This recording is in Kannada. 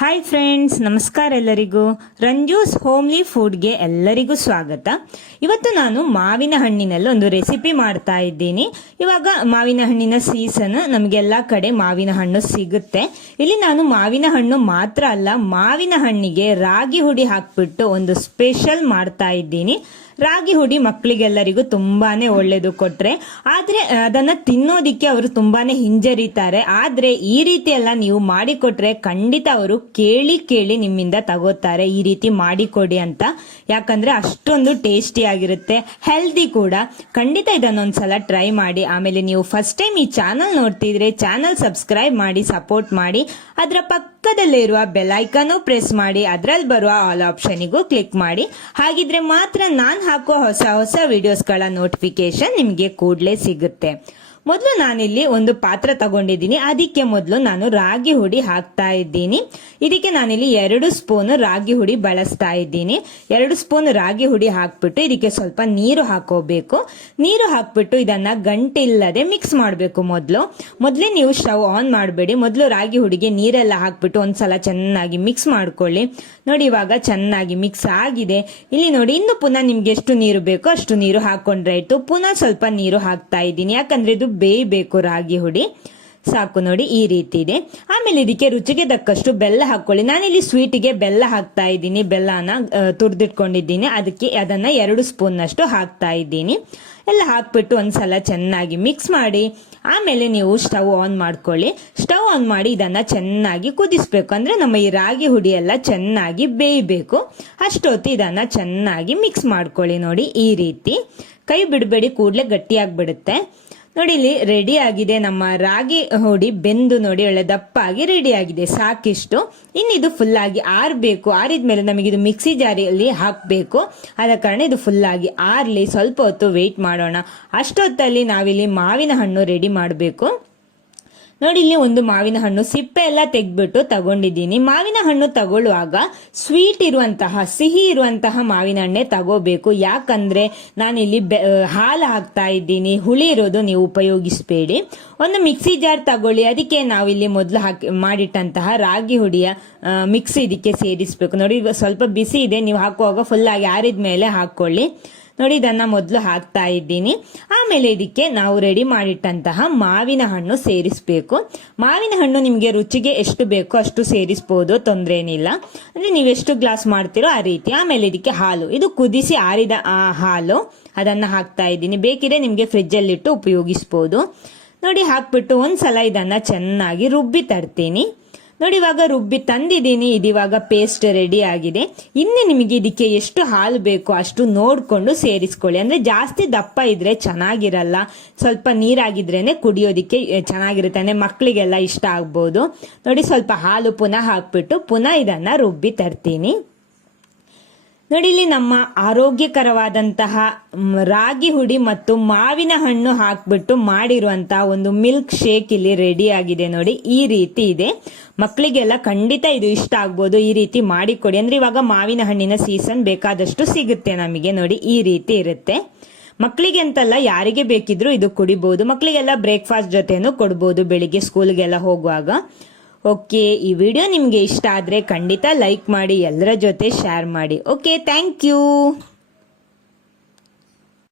ಹಾಯ್ ಫ್ರೆಂಡ್ಸ್, ನಮಸ್ಕಾರ ಎಲ್ಲರಿಗೂ. ರಂಜೂಸ್ ಹೋಮ್ಲಿ ಫುಡ್ಗೆ ಎಲ್ಲರಿಗೂ ಸ್ವಾಗತ. ಇವತ್ತು ನಾನು ಮಾವಿನ ಹಣ್ಣಿನಲ್ಲಿ ಒಂದು ರೆಸಿಪಿ ಮಾಡ್ತಾ ಇದ್ದೀನಿ. ಇವಾಗ ಮಾವಿನ ಹಣ್ಣಿನ ಸೀಸನ್, ನಮಗೆಲ್ಲ ಕಡೆ ಮಾವಿನ ಹಣ್ಣು ಸಿಗುತ್ತೆ. ಇಲ್ಲಿ ನಾನು ಮಾವಿನ ಹಣ್ಣು ಮಾತ್ರ ಅಲ್ಲ, ಮಾವಿನ ಹಣ್ಣಿಗೆ ರಾಗಿ ಹುಡಿ ಹಾಕ್ಬಿಟ್ಟು ಒಂದು ಸ್ಪೆಷಲ್ ಮಾಡ್ತಾ ಇದ್ದೀನಿ. ರಾಗಿ ಹುಡಿ ಮಕ್ಕಳಿಗೆಲ್ಲರಿಗೂ ತುಂಬಾನೇ ಒಳ್ಳೇದು ಕೊಟ್ರೆ, ಆದ್ರೆ ಅದನ್ನ ತಿನ್ನೋದಿಕ್ಕೆ ಅವರು ತುಂಬಾನೇ ಹಿಂಜರಿತಾರೆ. ಆದ್ರೆ ಈ ರೀತಿ ಎಲ್ಲ ನೀವು ಮಾಡಿಕೊಟ್ರೆ ಖಂಡಿತ ಅವರು ಕೇಳಿ ನಿಮ್ಮಿಂದ ತಗೋತಾರೆ ಈ ರೀತಿ ಮಾಡಿಕೊಡಿ ಅಂತ. ಯಾಕಂದ್ರೆ ಅಷ್ಟೊಂದು ಟೇಸ್ಟಿ ಆಗಿರುತ್ತೆ, ಹೆಲ್ದಿ ಕೂಡ. ಖಂಡಿತ ಇದನ್ನೊಂದ್ಸಲ ಟ್ರೈ ಮಾಡಿ. ಆಮೇಲೆ ನೀವು ಫಸ್ಟ್ ಟೈಮ್ ಈ ಚಾನಲ್ ನೋಡ್ತಿದ್ರೆ ಚಾನಲ್ ಸಬ್ಸ್ಕ್ರೈಬ್ ಮಾಡಿ, ಸಪೋರ್ಟ್ ಮಾಡಿ. ಅದರ ಪಕ್ಕದಲ್ಲೇ ಇರುವ ಬೆಲ್ ಐಕಾನ್ ಪ್ರೆಸ್ ಮಾಡಿ, ಅದರಲ್ಲಿ ಬರುವ ಆಲ್ ಆಪ್ಷನ್ಗೂ ಕ್ಲಿಕ್ ಮಾಡಿ. ಹಾಗಿದ್ರೆ ಮಾತ್ರ ನಾನು ಹಾಕೋ ಹೊಸ ವಿಡಿಯೋಸ್ಗಳ ನೋಟಿಫಿಕೇಶನ್ ನಿಮಗೆ ಕೂಡಲೇ ಸಿಗುತ್ತೆ. ಮೊದಲು ನಾನಿಲ್ಲಿ ಒಂದು ಪಾತ್ರ ತಗೊಂಡಿದ್ದೀನಿ. ಅದಕ್ಕೆ ಮೊದಲು ನಾನು ರಾಗಿ ಹುಡಿ ಹಾಕ್ತಾ ಇದ್ದೀನಿ. ಇದಕ್ಕೆ ನಾನಿಲ್ಲಿ 2 ಸ್ಪೂನ್ ರಾಗಿ ಹುಡಿ ಬಳಸ್ತಾ ಇದ್ದೀನಿ. 2 ಸ್ಪೂನ್ ರಾಗಿ ಹುಡಿ ಹಾಕ್ಬಿಟ್ಟು ಇದಕ್ಕೆ ಸ್ವಲ್ಪ ನೀರು ಹಾಕೋಬೇಕು. ನೀರು ಹಾಕ್ಬಿಟ್ಟು ಇದನ್ನ ಗಂಟಿಲ್ಲದೆ ಮಿಕ್ಸ್ ಮಾಡಬೇಕು. ಮೊದಲೇ ನೀವು ಸ್ಟವ್ ಆನ್ ಮಾಡಬೇಡಿ. ಮೊದಲು ರಾಗಿ ಹುಡಿಗೆ ನೀರೆಲ್ಲ ಹಾಕ್ಬಿಟ್ಟು ಒಂದ್ಸಲ ಚೆನ್ನಾಗಿ ಮಿಕ್ಸ್ ಮಾಡ್ಕೊಳ್ಳಿ. ನೋಡಿ, ಇವಾಗ ಚೆನ್ನಾಗಿ ಮಿಕ್ಸ್ ಆಗಿದೆ. ಇಲ್ಲಿ ನೋಡಿ, ಇನ್ನು ಪುನಃ ನಿಮ್ಗೆ ಎಷ್ಟು ನೀರು ಬೇಕೋ ಅಷ್ಟು ನೀರು ಹಾಕೊಂಡ್ರೆ ಆಯ್ತು. ಪುನಃ ಸ್ವಲ್ಪ ನೀರು ಹಾಕ್ತಾ ಇದ್ದೀನಿ, ಯಾಕಂದ್ರೆ ಇದು ಬೇಯಬೇಕು ರಾಗಿ ಹುಡಿ. ಸಾಕು ನೋಡಿ, ಈ ರೀತಿ ಇದೆ. ಆಮೇಲೆ ಇದಕ್ಕೆ ರುಚಿಗೆ ತಕ್ಕಷ್ಟು ಬೆಲ್ಲ ಹಾಕೊಳ್ಳಿ. ನಾನಿಲ್ಲಿ ಸ್ವೀಟಿಗೆ ಬೆಲ್ಲ ಹಾಕ್ತಾ ಇದ್ದೀನಿ. ಬೆಲ್ಲನ ತುರ್ದಿಟ್ಕೊಂಡಿದ್ದೀನಿ, ಅದನ್ನ 2 ಸ್ಪೂನ್ ನಷ್ಟು ಹಾಕ್ತಾ ಇದ್ದೀನಿ. ಎಲ್ಲ ಹಾಕ್ಬಿಟ್ಟು ಒಂದ್ಸಲ ಚೆನ್ನಾಗಿ ಮಿಕ್ಸ್ ಮಾಡಿ ಆಮೇಲೆ ನೀವು ಸ್ಟವ್ ಆನ್ ಮಾಡ್ಕೊಳ್ಳಿ. ಸ್ಟವ್ ಆನ್ ಮಾಡಿ ಇದನ್ನ ಚೆನ್ನಾಗಿ ಕುದಿಸ್ಬೇಕು. ಅಂದ್ರೆ ನಮ್ಮ ಈ ರಾಗಿ ಹುಡಿ ಎಲ್ಲ ಚೆನ್ನಾಗಿ ಬೇಯಬೇಕು. ಅಷ್ಟೊತ್ತು ಇದನ್ನ ಚೆನ್ನಾಗಿ ಮಿಕ್ಸ್ ಮಾಡ್ಕೊಳ್ಳಿ. ನೋಡಿ, ಈ ರೀತಿ ಕೈ ಬಿಡಬೇಡಿ, ಕೂಡಲೇ ಗಟ್ಟಿಯಾಗ್ಬಿಡುತ್ತೆ. ನೋಡಿ, ಇಲ್ಲಿ ರೆಡಿ ಆಗಿದೆ ನಮ್ಮ ರಾಗಿ ಹುಡಿ. ಬೆಂದು ನೋಡಿ, ಒಳ್ಳೆ ದಪ್ಪಾಗಿ ರೆಡಿ ಆಗಿದೆ. ಸಾಕಿಷ್ಟು. ಇನ್ನಿದು ಫುಲ್ ಆಗಿ ಆರ್ಬೇಕು. ಆರಿದ್ಮೇಲೆ ನಮಗಿದು ಮಿಕ್ಸಿ ಜಾರಿಯಲ್ಲಿ ಹಾಕಬೇಕು. ಆದ ಕಾರಣ ಇದು ಫುಲ್ ಆಗಿ ಆರ್ಲಿ. ಸ್ವಲ್ಪ ಹೊತ್ತು ವೇಟ್ ಮಾಡೋಣ. ಅಷ್ಟೊತ್ತಲ್ಲಿ ನಾವಿಲ್ಲಿ ಮಾವಿನ ಹಣ್ಣು ರೆಡಿ ಮಾಡಬೇಕು. ನೋಡಿ, ಇಲ್ಲಿ ಒಂದು ಮಾವಿನ ಹಣ್ಣು ಸಿಪ್ಪೆ ಎಲ್ಲ ತೆಗ್ದ್ಬಿಟ್ಟು ತಗೊಂಡಿದ್ದೀನಿ. ಮಾವಿನ ಹಣ್ಣು ತಗೊಳ್ಳುವಾಗ ಸ್ವೀಟ್ ಇರುವಂತಹ, ಸಿಹಿ ಇರುವಂತಹ ಮಾವಿನ ಹಣ್ಣೆ ತಗೋಬೇಕು. ಯಾಕಂದ್ರೆ ನಾನಿಲ್ಲಿ ಹಾಲು ಹಾಕ್ತಾ ಇದ್ದೀನಿ. ಹುಳಿ ಇರೋದು ನೀವು ಉಪಯೋಗಿಸಬೇಡಿ. ಒಂದು ಮಿಕ್ಸಿ ಜಾರ್ ತಗೊಳ್ಳಿ. ಅದಕ್ಕೆ ನಾವಿಲ್ಲಿ ಮೊದಲು ಮಾಡಿಟ್ಟಂತಹ ರಾಗಿ ಹುಡಿಯ ಮಿಕ್ಸಿ ಇದಕ್ಕೆ ಸೇರಿಸಬೇಕು. ನೋಡಿ, ಸ್ವಲ್ಪ ಬಿಸಿ ಇದೆ. ನೀವು ಹಾಕುವಾಗ ಫುಲ್ ಆಗಿ ಆರಿದ್ಮೇಲೆ ಹಾಕೊಳ್ಳಿ. ನೋಡಿ, ಇದನ್ನ ಮೊದಲು ಹಾಕ್ತಾ ಇದ್ದೀನಿ. ಆಮೇಲೆ ಇದಕ್ಕೆ ನಾವು ರೆಡಿ ಮಾಡಿಟ್ಟಂತಹ ಮಾವಿನ ಹಣ್ಣು ಸೇರಿಸಬೇಕು. ಮಾವಿನ ಹಣ್ಣು ನಿಮಗೆ ರುಚಿಗೆ ಎಷ್ಟು ಬೇಕೋ ಅಷ್ಟು ಸೇರಿಸಬಹುದು, ತೊಂದರೆ ಏನಿಲ್ಲ. ಅಂದ್ರೆ ನೀವು ಎಷ್ಟು ಗ್ಲಾಸ್ ಮಾಡ್ತೀರೋ ಆ ರೀತಿ. ಆಮೇಲೆ ಇದಕ್ಕೆ ಹಾಲು, ಇದು ಕುದಿಸಿ ಆರಿದ ಹಾಲು, ಅದನ್ನ ಹಾಕ್ತಾ ಇದ್ದೀನಿ. ಬೇಕಿದ್ರೆ ನಿಮ್ಗೆ ಫ್ರಿಜ್ ಅಲ್ಲಿ ಇಟ್ಟು ಉಪಯೋಗಿಸಬಹುದು. ನೋಡಿ, ಹಾಕ್ಬಿಟ್ಟು ಒಂದ್ಸಲ ಇದನ್ನ ಚೆನ್ನಾಗಿ ರುಬ್ಬಿ ತರ್ತೀನಿ. ನೋಡಿ, ಇವಾಗ ರುಬ್ಬಿ ತಂದಿದ್ದೀನಿ. ಇದಿವಾಗ ಪೇಸ್ಟ್ ರೆಡಿ ಆಗಿದೆ. ಇನ್ನು ನಿಮಗೆ ಇದಕ್ಕೆ ಎಷ್ಟು ಹಾಲು ಬೇಕೋ ಅಷ್ಟು ನೋಡ್ಕೊಂಡು ಸೇರಿಸ್ಕೊಳ್ಳಿ. ಅಂದ್ರೆ ಜಾಸ್ತಿ ದಪ್ಪ ಇದ್ರೆ ಚೆನ್ನಾಗಿರಲ್ಲ, ಸ್ವಲ್ಪ ನೀರಾಗಿದ್ರೇನೆ ಕುಡಿಯೋದಿಕ್ಕೆ ಚೆನ್ನಾಗಿರುತ್ತೆ. ಅಂದ್ರೆ ಮಕ್ಕಳಿಗೆಲ್ಲ ಇಷ್ಟ ಆಗ್ಬೋದು. ನೋಡಿ, ಸ್ವಲ್ಪ ಹಾಲು ಪುನಃ ಹಾಕ್ಬಿಟ್ಟು ಪುನಃ ಇದನ್ನ ರುಬ್ಬಿ ತರ್ತೀನಿ. ನೋಡಿ, ಇಲ್ಲಿ ನಮ್ಮ ಆರೋಗ್ಯಕರವಾದಂತಹ ರಾಗಿ ಹುಡಿ ಮತ್ತು ಮಾವಿನ ಹಣ್ಣು ಹಾಕ್ಬಿಟ್ಟು ಮಾಡಿರುವಂತಹ ಒಂದು ಮಿಲ್ಕ್ ಶೇಕ್ ಇಲ್ಲಿ ರೆಡಿ ಆಗಿದೆ. ನೋಡಿ, ಈ ರೀತಿ ಇದೆ. ಮಕ್ಕಳಿಗೆಲ್ಲ ಖಂಡಿತ ಇದು ಇಷ್ಟ ಆಗ್ಬೋದು. ಈ ರೀತಿ ಮಾಡಿಕೊಡಿ. ಅಂದ್ರೆ ಇವಾಗ ಮಾವಿನ ಹಣ್ಣಿನ ಸೀಸನ್ ಬೇಕಾದಷ್ಟು ಸಿಗುತ್ತೆ ನಮಗೆ. ನೋಡಿ, ಈ ರೀತಿ ಇರುತ್ತೆ. ಮಕ್ಕಳಿಗೆ ಅಂತಲ್ಲ, ಯಾರಿಗೆ ಬೇಕಿದ್ರು ಇದು ಕುಡಿಬಹುದು. ಮಕ್ಕಳಿಗೆಲ್ಲ ಬ್ರೇಕ್ಫಾಸ್ಟ್ ಜೊತೆನೂ ಕೊಡ್ಬೋದು, ಬೆಳಿಗ್ಗೆ ಸ್ಕೂಲ್ಗೆಲ್ಲ ಹೋಗುವಾಗ. ಓಕೆ, ಈ ವಿಡಿಯೋ ನಿಮ್ಗೆ ಇಷ್ಟ ಆದ್ರೆ ಖಂಡಿತ ಲೈಕ್ ಮಾಡಿ, ಎಲ್ಲರ ಜೊತೆ ಶೇರ್ ಮಾಡಿ. Okay, thank you.